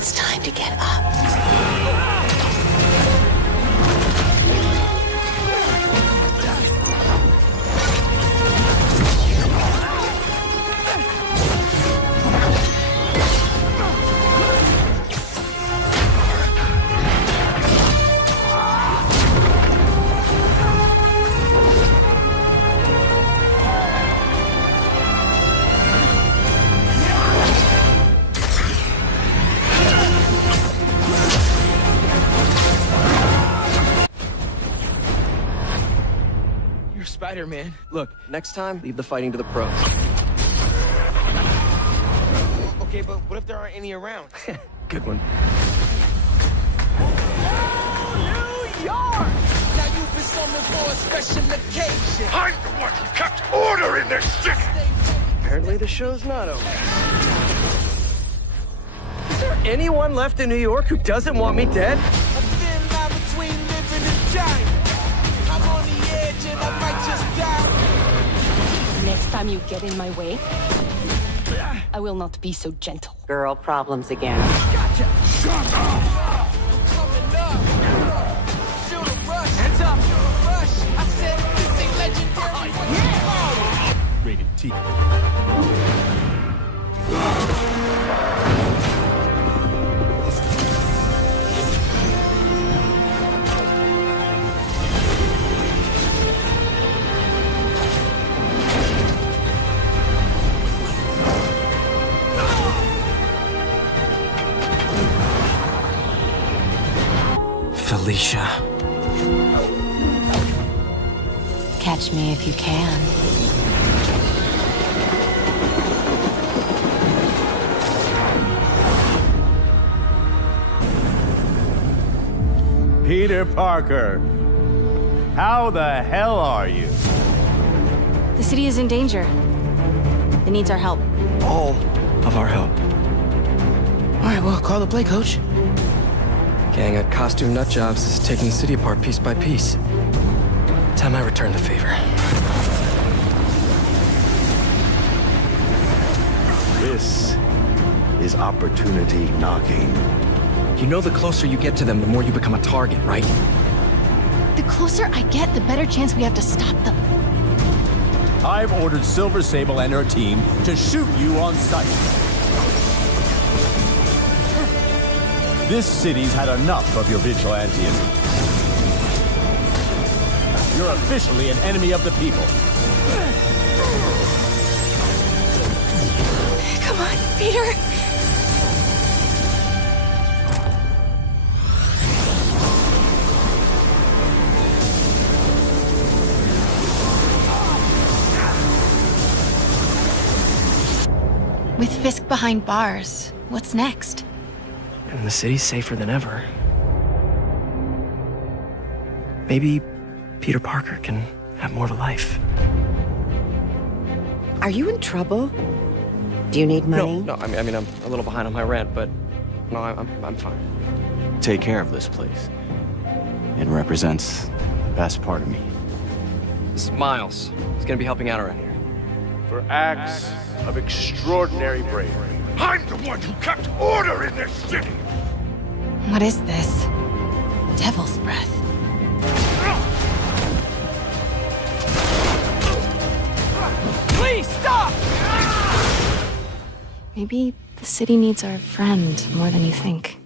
It's time to get up. You're Spider-Man. Look, next time, leave the fighting to the pros. Okay, but what if there aren't any around? Good one. New York! Now you've been summoned for a special occasion. I'm the one who kept order in this city! Apparently the show's not over. Is there anyone left in New York who doesn't want me dead? A thin line between living and dying. I'm on the edge and I might just die. Next time you get in my way, I will not be so gentle. Girl problems again. Gotcha! Shut up! I'm coming up. Feel the rush. Hands up! Feel the rush. I said this ain't legendary. Yeah! Rated T. Felicia. Catch me if you can. Peter Parker, how the hell are you? The city is in danger. It needs our help. All of our help. All right, well, call the play, coach. Gang of costume nutjobs is taking the city apart piece by piece. Time I return the favor. This is opportunity knocking. You know the closer you get to them, the more you become a target, right? The closer I get, the better chance we have to stop them. I've ordered Silver Sable and her team to shoot you on sight. This city's had enough of your vigilantism. You're officially an enemy of the people. Come on, Peter. With Fisk behind bars, what's next? And the city's safer than ever. Maybe Peter Parker can have more of a life. Are you in trouble? Do you need money? No, I mean, I'm a little behind on my rent, but no, I'm fine. Take care of this place. It represents the best part of me. This is Miles. He's gonna be helping out around here. For acts of extraordinary bravery. I'm the one who kept order in this city! What is this? Devil's breath. Please stop! Maybe the city needs our friend more than you think.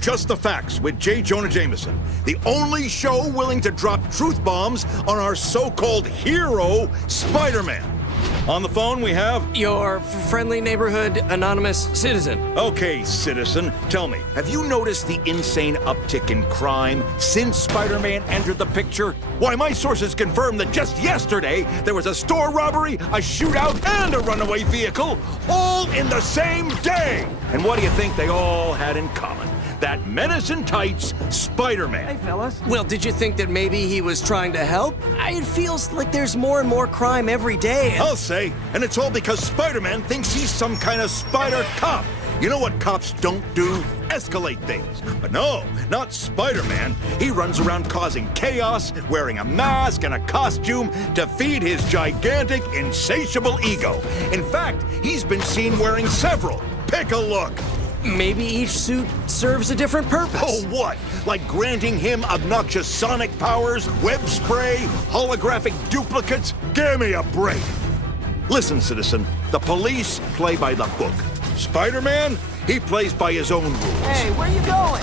Just the Facts with J. Jonah Jameson, the only show willing to drop truth bombs on our so-called hero, Spider-Man. On the phone, we have... Your friendly neighborhood anonymous citizen. Okay, citizen, tell me, have you noticed the insane uptick in crime since Spider-Man entered the picture? Why, my sources confirm that just yesterday, there was a store robbery, a shootout, and a runaway vehicle, all in the same day! And what do you think they all had in common? That menace in tights, Spider-Man. Hey, fellas. Well, did you think that maybe he was trying to help? It feels like there's more and more crime every day. I'll say, and it's all because Spider-Man thinks he's some kind of spider cop. You know what cops don't do? Escalate things. But no, not Spider-Man. He runs around causing chaos, wearing a mask and a costume to feed his gigantic, insatiable ego. In fact, he's been seen wearing several. Pick a look. Maybe each suit serves a different purpose. Oh, what? Like granting him obnoxious sonic powers, web spray, holographic duplicates? Give me a break. Listen, citizen, the police play by the book. Spider-Man, he plays by his own rules. Hey, where you going?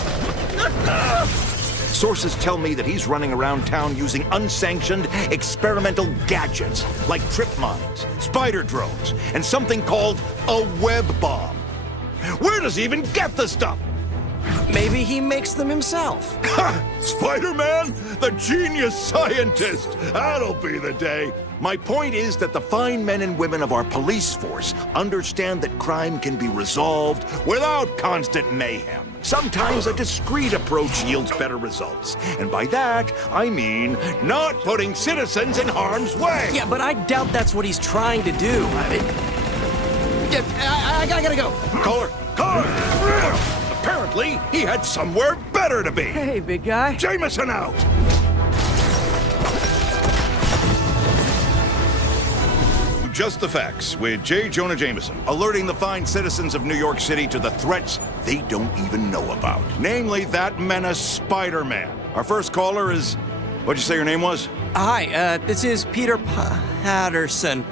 Sources tell me that he's running around town using unsanctioned experimental gadgets like trip mines, spider drones, and something called a web bomb. Where does he even get the stuff? Maybe he makes them himself. Ha! Spider-Man, the genius scientist! That'll be the day. My point is that the fine men and women of our police force understand that crime can be resolved without constant mayhem. Sometimes a discreet approach yields better results. And by that, I mean not putting citizens in harm's way. Yeah, but I doubt that's what he's trying to do. I gotta go. Caller! Apparently, he had somewhere better to be. Hey, big guy. Jameson out! Just the Facts with J. Jonah Jameson, alerting the fine citizens of New York City to the threats they don't even know about. Namely, that menace, Spider-Man. Our first caller is... What'd you say your name was? Hi, this is Peter Patterson.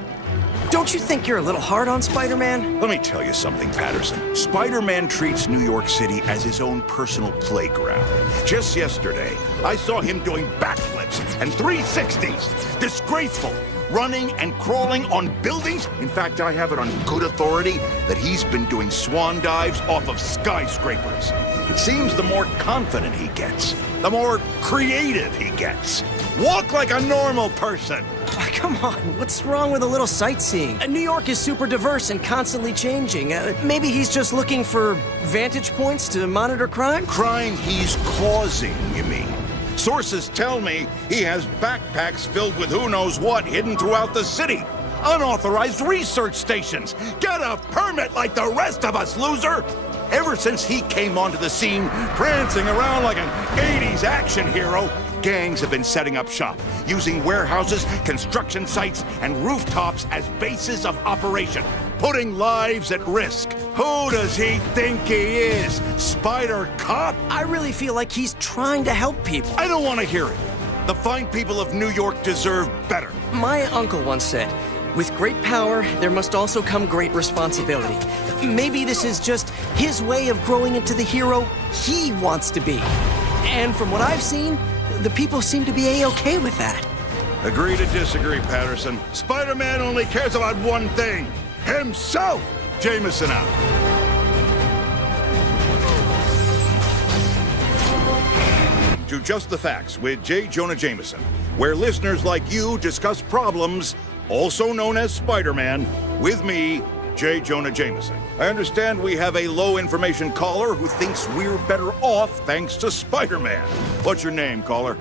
Don't you think you're a little hard on Spider-Man? Let me tell you something, Patterson. Spider-Man treats New York City as his own personal playground. Just yesterday, I saw him doing backflips and 360s. Disgraceful. Running and crawling on buildings. In fact, I have it on good authority that he's been doing swan dives off of skyscrapers. It seems the more confident he gets, the more creative he gets. Walk like a normal person. Come on, what's wrong with a little sightseeing? New York is super diverse and constantly changing. Maybe he's just looking for vantage points to monitor crime? Crime he's causing, you mean? Sources tell me he has backpacks filled with who knows what hidden throughout the city. Unauthorized research stations. Get a permit like the rest of us, loser! Ever since he came onto the scene, prancing around like an 80s action hero, gangs have been setting up shop, using warehouses, construction sites, and rooftops as bases of operation, putting lives at risk. Who does he think he is? Spider Cop? I really feel like he's trying to help people. I don't want to hear it. The fine people of New York deserve better. My uncle once said, with great power, there must also come great responsibility. Maybe this is just his way of growing into the hero he wants to be. And from what I've seen, the people seem to be A-okay with that. Agree to disagree, Patterson. Spider-Man only cares about one thing. Himself! Jameson out. To Just the Facts with J. Jonah Jameson, where listeners like you discuss problems, also known as Spider-Man, with me, J. Jonah Jameson. I understand we have a low-information caller who thinks we're better off thanks to Spider-Man. What's your name, caller?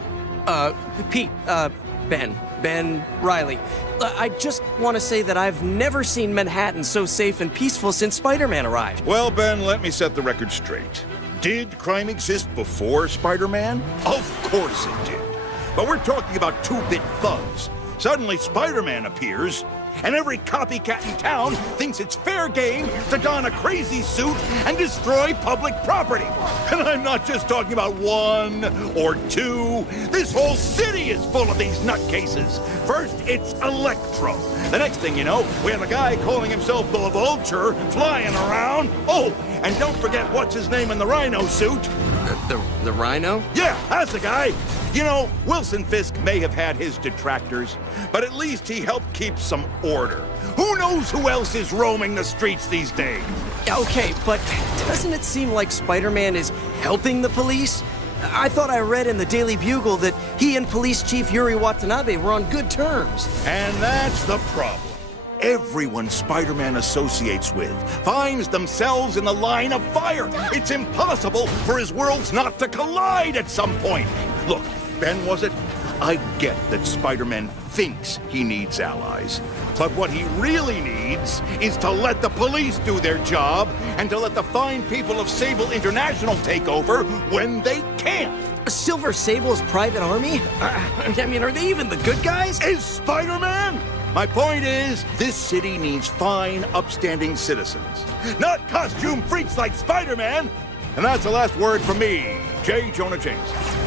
Pete, Ben Riley. I just want to say that I've never seen Manhattan so safe and peaceful since Spider-Man arrived. Well, Ben, let me set the record straight. Did crime exist before Spider-Man? Of course it did. But we're talking about two-bit thugs. Suddenly, Spider-Man appears, and every copycat in town thinks it's fair game to don a crazy suit and destroy public property. And I'm not just talking about one or two. This whole city is full of these nutcases. First, it's Electro. The next thing you know, we have a guy calling himself the Vulture flying around. Oh, and don't forget what's his name in the Rhino suit. The Rhino? Yeah, that's the guy. You know, Wilson Fisk may have had his detractors, but at least he helped keep some order. Who knows who else is roaming the streets these days? Okay, but doesn't it seem like Spider-Man is helping the police? I thought I read in the Daily Bugle that he and Police Chief Yuri Watanabe were on good terms. And that's the problem. Everyone Spider-Man associates with finds themselves in the line of fire. It's impossible for his worlds not to collide at some point. Look, Ben, was it? I get that Spider-Man thinks he needs allies. But what he really needs is to let the police do their job and to let the fine people of Sable International take over when they can't. Silver Sable's private army? I mean, are they even the good guys? Is Spider-Man? My point is, this city needs fine, upstanding citizens, not costume freaks like Spider-Man. And that's the last word from me, J. Jonah Jameson.